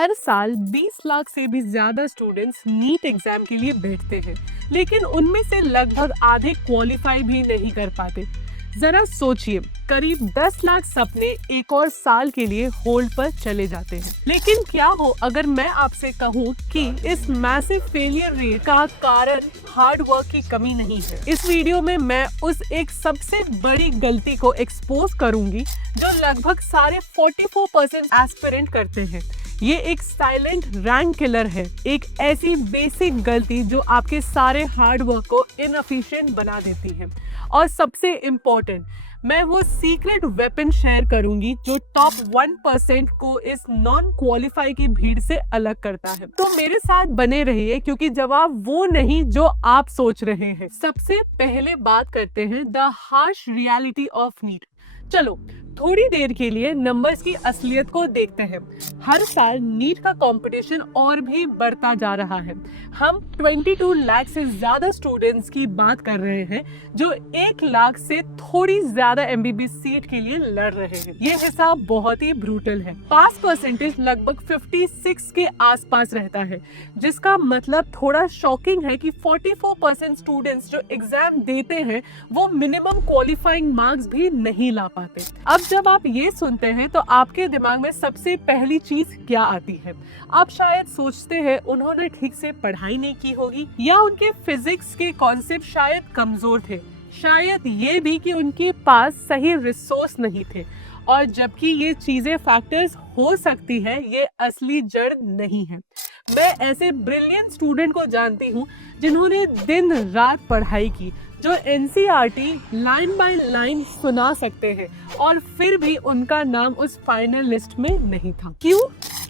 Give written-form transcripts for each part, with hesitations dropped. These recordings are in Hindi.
हर साल 20 लाख से भी ज्यादा स्टूडेंट्स नीट एग्जाम के लिए बैठते हैं, लेकिन उनमें से लगभग आधे क्वालिफाई भी नहीं कर पाते। जरा सोचिए, करीब 10 लाख सपने एक और साल के लिए होल्ड पर चले जाते हैं। लेकिन क्या हो अगर मैं आपसे कहूँ कि इस मैसिव फेलियर रेट का कारण हार्ड वर्क की कमी नहीं है। इस वीडियो में मैं उस एक सबसे बड़ी गलती को एक्सपोज करूंगी जो लगभग सारे 44% एस्पिरेंट करते हैं। ये एक साइलेंट रैंक किलर है, एक ऐसी बेसिक गलती जो आपके सारे हार्ड वर्क को इनएफिशिएंट बना देती है। और सबसे इम्पोर्टेंट, मैं वो सीक्रेट वेपन शेयर करूंगी जो टॉप 1% को इस नॉन क्वालिफाई की भीड़ से अलग करता है। तो मेरे साथ बने रहिए, क्योंकि जवाब वो नहीं जो आप सोच रहे हैं। सबसे पहले बात करते हैं the harsh reality of NEET. चलो थोड़ी देर के लिए नंबर्स की असलियत को देखते हैं। हर साल नीट का कंपटीशन और भी बढ़ता जा रहा है। हम 22 लाख से ज्यादा स्टूडेंट्स की बात कर रहे हैं जो 1 लाख से थोड़ी ज्यादा एमबीबीएस सीट के लिए लड़ रहे हैं। ये हिसाब बहुत ही ब्रूटल है। पास परसेंटेज लगभग 56 के आसपास रहता है, जिसका मतलब थोड़ा शॉकिंग है कि 44% स्टूडेंट्स जो एग्जाम देते हैं वो मिनिमम क्वालिफाइंग मार्क्स भी नहीं ला पाते। अब जब आप ये सुनते हैं तो आपके दिमाग में सबसे पहली चीज क्या आती है? आप शायद सोचते हैं उन्होंने ठीक से पढ़ाई नहीं की होगी, या उनके फिजिक्स के कॉन्सेप्ट शायद कमजोर थे, शायद ये भी कि उनके पास सही रिसोर्स नहीं थे। और जबकि ये चीजें फैक्टर्स हो सकती है, ये असली जड़ नहीं है। मैं ऐसे ब्रिलियंट स्टूडेंट को जानती हूँ जिन्होंने दिन रात पढ़ाई की, जो एनसीईआरटी लाइन बाय लाइन सुना सकते हैं, और फिर भी उनका नाम उस फाइनल लिस्ट में नहीं था। क्यों?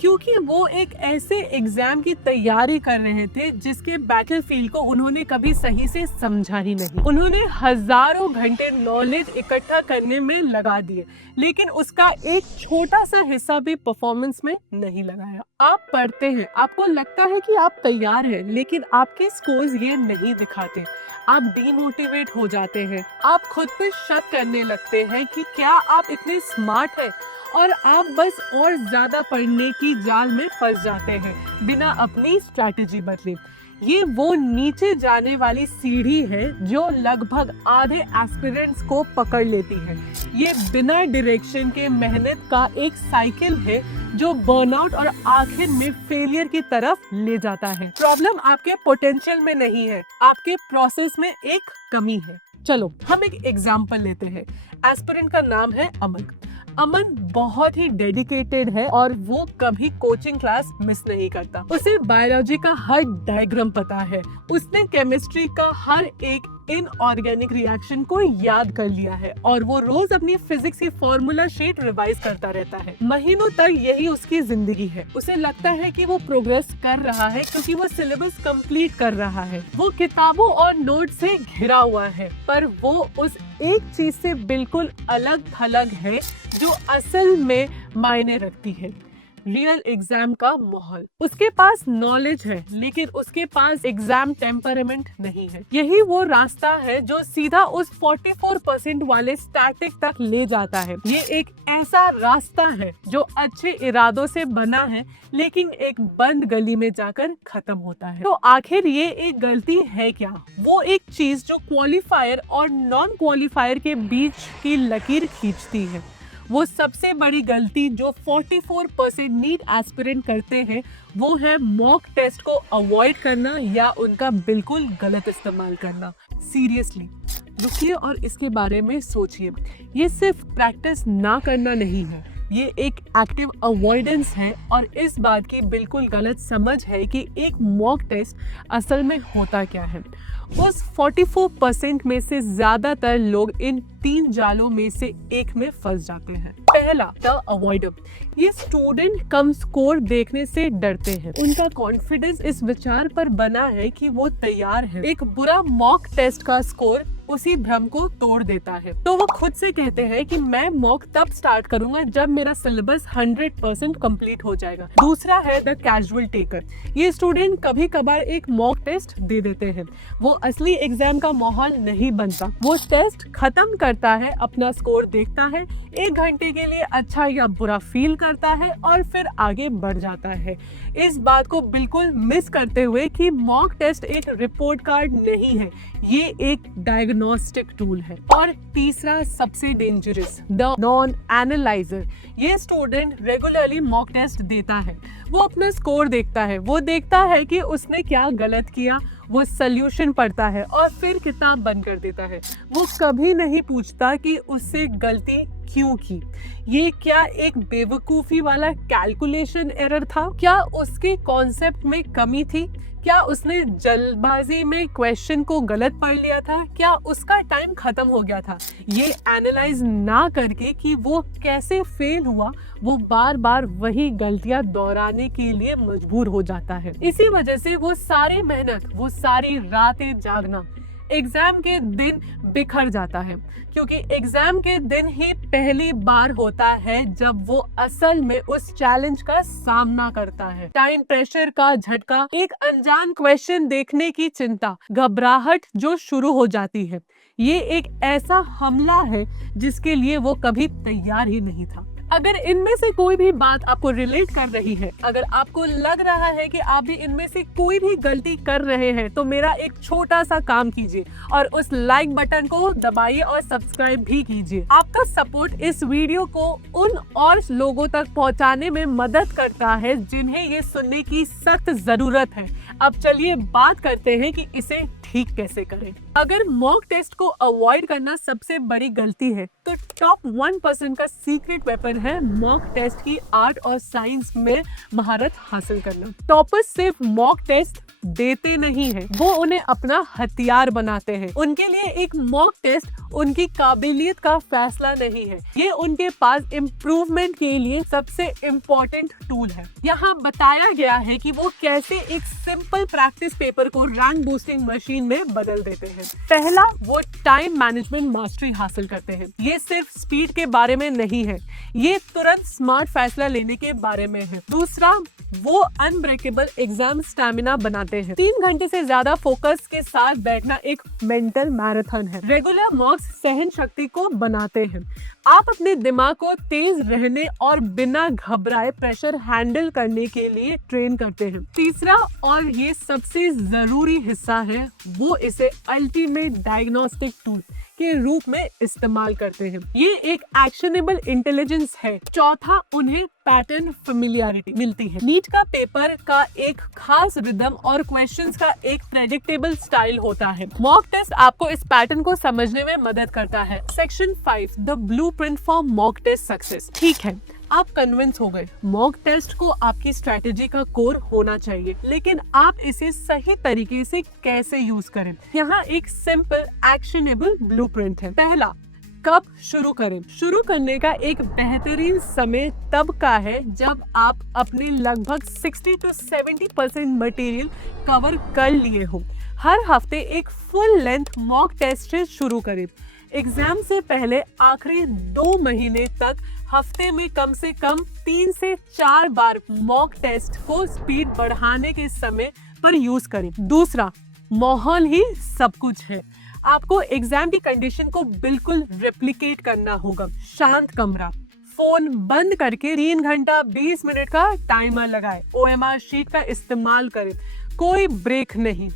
क्योंकि वो एक ऐसे एग्जाम की तैयारी कर रहे थे जिसके बैटलफील्ड को उन्होंने कभी सही से समझा ही नहीं। उन्होंने हजारों घंटे नॉलेज इकट्ठा करने में लगा दिए, लेकिन उसका एक छोटा सा हिस्सा भी परफॉर्मेंस में नहीं लगाया। आप पढ़ते हैं, आपको लगता है कि आप तैयार हैं, लेकिन आपके स्कोर्स ये नहीं दिखाते। आप डीमोटिवेट हो जाते हैं, आप खुद पे शक करने लगते हैं कि क्या आप इतने स्मार्ट हैं, और आप बस और ज्यादा पढ़ने की जाल में फंस जाते हैं बिना अपनी स्ट्रैटेजी बदले। ये वो नीचे जाने वाली सीढ़ी है जो लगभग आधे एस्पिरेंट्स को पकड़ लेती है। ये बिना डायरेक्शन के मेहनत का एक साइकिल है जो बर्नआउट और आखिर में फेलियर की तरफ ले जाता है। प्रॉब्लम आपके पोटेंशियल में नहीं है, आपके प्रोसेस में एक कमी है। चलो हम एक एग्जाम्पल लेते हैं। एस्पिरेंट का नाम है अमन। अमन बहुत ही डेडिकेटेड है और वो कभी कोचिंग क्लास मिस नहीं करता। उसे बायोलॉजी का हर डायग्राम पता है, उसने केमिस्ट्री का हर एक इनऑर्गेनिक रिएक्शन को याद कर लिया है, और वो रोज अपनी फिजिक्स की फॉर्मूला शीट रिवाइज करता रहता है। महीनों तक यही उसकी जिंदगी है। उसे लगता है कि वो प्रोग्रेस कर रहा है क्योंकि वो सिलेबस कंप्लीट कर रहा है, वो किताबों और नोट से घिरा हुआ है, पर वो उस एक चीज से बिल्कुल अलग थलग है जो असल में मायने रखती है, रियल एग्जाम का माहौल। उसके पास नॉलेज है, लेकिन उसके पास एग्जाम टेम्परामेंट नहीं है। यही वो रास्ता है जो सीधा उस 44% वाले स्टैटिक तक ले जाता है। ये एक ऐसा रास्ता है जो अच्छे इरादों से बना है, लेकिन एक बंद गली में जाकर खत्म होता है। तो आखिर ये एक गलती है क्या? वो एक चीज जो क्वालिफायर और नॉन क्वालिफायर के बीच की लकीर खींचती है। वो सबसे बड़ी गलती जो 44% नीट एस्पिरेंट करते हैं, वो है मॉक टेस्ट को अवॉइड करना या उनका बिल्कुल गलत इस्तेमाल करना। सीरियसली रुकिए और इसके बारे में सोचिए। ये सिर्फ प्रैक्टिस ना करना नहीं है, ये एक एक्टिव अवॉइडेंस है, और इस बात की बिल्कुल गलत समझ है कि एक मॉक टेस्ट असल में होता क्या है। उस 44% में से ज्यादातर लोग इन 3 जालों में से एक में फंस जाते हैं। पहला, द अवॉइडर। ये स्टूडेंट कम स्कोर देखने से डरते हैं। उनका कॉन्फिडेंस इस विचार पर बना है कि वो तैयार है। एक बुरा मॉक टेस्ट का स्कोर उसी भ्रम को तोड़ देता है। तो वो खुद से कहते हैं कि मैं मॉक तब स्टार्ट करूंगा जब मेरा सिलेबस 100% कंप्लीट हो जाएगा। दूसरा है द कैजुअल टेकर। ये स्टूडेंट कभी कभार एक मॉक टेस्ट दे देते हैं, वो असली एग्जाम का माहौल नहीं बनता। वो टेस्ट खत्म करता है, अपना स्कोर देखता है, 1 घंटे के लिए अच्छा या बुरा फील करता है और फिर आगे बढ़ जाता है। इस बात को बिल्कुल मिस करते हुए कि मॉक टेस्ट एक रिपोर्ट कार्ड नहीं है, ये एक डायग्नोस्टिक टूल है। और तीसरा सबसे डेंजरस, द नॉन एनालाइजर। ये स्टूडेंट रेगुलरली मॉक टेस्ट देता है, वो अपना स्कोर देखता है, वो देखता है कि उसने क्या गलत किया, वो सल्यूशन पढ़ता है और फिर किताब बंद कर देता है। वो कभी नहीं पूछता कि उससे गलती क्यों की। ये क्या एक बेवकूफ़ी वाला कैलकुलेशन एरर था? क्या उसके कॉन्सेप्ट में कमी थी? क्या उसने जल्दबाजी में क्वेश्चन को गलत पढ़ लिया था? क्या उसका टाइम खत्म हो गया था? ये एनालाइज ना करके कि वो कैसे फेल हुआ, वो बार बार वही गलतियां दोहराने के लिए मजबूर हो जाता है। इसी वजह से वो सारी मेहनत, वो सारी रातें जागना एग्जाम के दिन बिखर जाता है, क्योंकि एग्जाम के दिन ही पहली बार होता है जब वो असल में उस चैलेंज का सामना करता है। टाइम प्रेशर का झटका, एक अनजान क्वेश्चन देखने की चिंता, घबराहट जो शुरू हो जाती है, ये एक ऐसा हमला है जिसके लिए वो कभी तैयार ही नहीं था। अगर इनमें से कोई भी बात आपको रिलेट कर रही है, अगर आपको लग रहा है कि आप भी इनमें से कोई भी गलती कर रहे हैं, तो मेरा एक छोटा सा काम कीजिए और उस लाइक बटन को दबाइए और सब्सक्राइब भी कीजिए। आपका सपोर्ट इस वीडियो को उन और लोगों तक पहुंचाने में मदद करता है जिन्हें ये सुनने की सख्त जरूरत है। अब चलिए बात करते हैं कि इसे ठीक कैसे करें। अगर मॉक टेस्ट को अवॉइड करना सबसे बड़ी गलती है, तो टॉप 1% का सीक्रेट वेपन है मॉक टेस्ट की आर्ट और साइंस में महारत हासिल करना। टॉपर्स सिर्फ मॉक टेस्ट देते नहीं हैं, वो उन्हें अपना हथियार बनाते हैं। उनके लिए एक मॉक टेस्ट उनकी काबिलियत का फैसला नहीं है, ये उनके पास इम्प्रूवमेंट के लिए सबसे इम्पोर्टेंट टूल है। यहाँ बताया गया है कि वो कैसे एक सिंपल प्रैक्टिस पेपर को रैंक बूस्टिंग मशीन में बदल देते हैं। पहला, वो टाइम मैनेजमेंट मास्टरी हासिल करते हैं। ये सिर्फ स्पीड के बारे में नहीं है, ये तुरंत स्मार्ट फैसला लेने के बारे में है। दूसरा, वो अनब्रेकेबल एग्जाम स्टैमिना बनाते हैं। 3 घंटे से ज्यादा फोकस के साथ बैठना एक मेंटल मैराथन है। रेगुलर मॉक्स सहन शक्ति को बनाते हैं। आप अपने दिमाग को तेज रहने और बिना घबराए प्रेशर हैंडल करने के लिए ट्रेन करते हैं। तीसरा, और ये सबसे जरूरी हिस्सा है, वो इसे अल्टीमेट डायग्नोस्टिक टूल के रूप में इस्तेमाल करते हैं। ये एक एक्शनेबल इंटेलिजेंस है। चौथा, उन्हें पैटर्न फेमिलियरिटी मिलती है। नीट का पेपर का एक खास रिदम और क्वेश्चंस का एक प्रेडिक्टेबल स्टाइल होता है। मॉक टेस्ट आपको इस पैटर्न को समझने में मदद करता है। Section 5, the blueprint for mock test success. ठीक है, आप कन्विंस हो गए, मॉक टेस्ट को आपकी स्ट्रैटेजी का कोर होना चाहिए, लेकिन आप इसे सही तरीके से कैसे यूज करें? यहाँ एक सिंपल एक्शनेबल ब्लूप्रिंट है। पहला, कब शुरू करें? शुरू करने का एक बेहतरीन समय तब का है जब आप अपने लगभग 60 to 70% मटेरियल कवर कर लिए हो। हर हफ्ते एक फुल लेंथ मॉक टेस्ट से शुरू करें। एग्जाम से पहले आखिरी 2 महीने तक हफ्ते में कम से कम 3 से 4 बार मॉक टेस्ट को स्पीड बढ़ाने के समय पर यूज करें। दूसरा, माहौल ही सब कुछ है। आपको एग्जाम की कंडीशन को बिल्कुल रेप्लिकेट करना होगा। शांत कमरा, फोन बंद करके 3 घंटा 20 मिनट का टाइमर लगाए, OMR शीट का इस्तेमाल करें, कोई ब्रेक नहीं,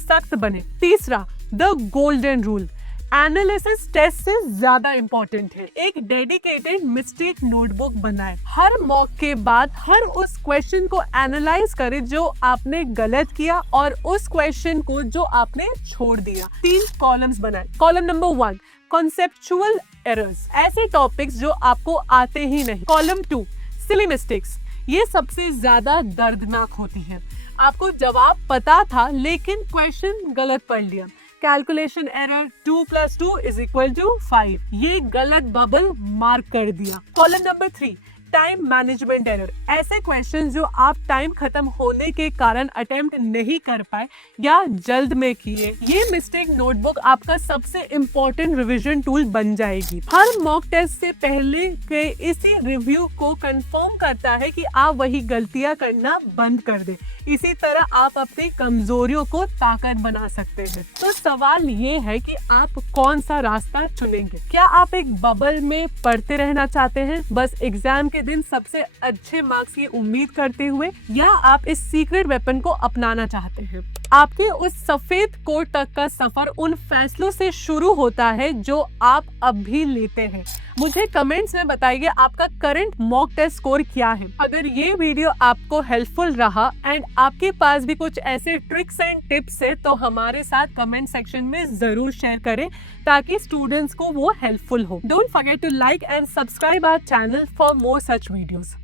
सख्त बने। तीसरा, the golden rule, analysis test से ज्यादा इंपॉर्टेंट है। एक डेडिकेटेड मिस्टेक नोटबुक बनाएं। हर मॉक के बाद हर उस क्वेश्चन को एनालाइज करें जो आपने गलत किया और उस क्वेश्चन को जो आपने छोड़ दिया। 3 कॉलम्स बनाएं। कॉलम नंबर 1, कॉन्सेप्चुअल एरर्स, ऐसे टॉपिक्स जो आपको आते ही नहीं। कॉलम 2, सिली मिस्टेक्स, ये सबसे ज्यादा दर्दनाक होती है। आपको जवाब पता था लेकिन क्वेश्चन गलत पढ़ लिया। कैलकुलेशन एरर, 2 + 2 = 5, ये गलत बबल मार्क कर दिया। Column number 3, time management error, ऐसे क्वेश्चन जो आप टाइम खत्म होने के कारण अटेम्प्ट नहीं कर पाए या जल्द में किए। ये मिस्टेक नोटबुक आपका सबसे इम्पोर्टेंट रिवीजन टूल बन जाएगी। हर मॉक टेस्ट से पहले के इसी रिव्यू को कंफर्म करता है कि आप वही गलतियां करना बंद कर दें। इसी तरह आप अपनी कमजोरियों को ताकत बना सकते हैं। तो सवाल ये है कि आप कौन सा रास्ता चुनेंगे? क्या आप एक बबल में पढ़ते रहना चाहते हैं, बस एग्जाम के दिन सबसे अच्छे मार्क्स की उम्मीद करते हुए, या आप इस सीक्रेट वेपन को अपनाना चाहते हैं? आपके उस सफेद कोट तक का सफर उन फैसलों से शुरू होता है जो आप अब भी लेते हैं। मुझे कमेंट्स में बताइए आपका करंट मॉक टेस्ट स्कोर क्या है। अगर ये वीडियो आपको हेल्पफुल रहा एंड आपके पास भी कुछ ऐसे ट्रिक्स एंड टिप्स है तो हमारे साथ कमेंट सेक्शन में जरूर शेयर करें ताकि स्टूडेंट्स को वो हेल्पफुल हो। Don't forget to like and subscribe our channel for more such videos.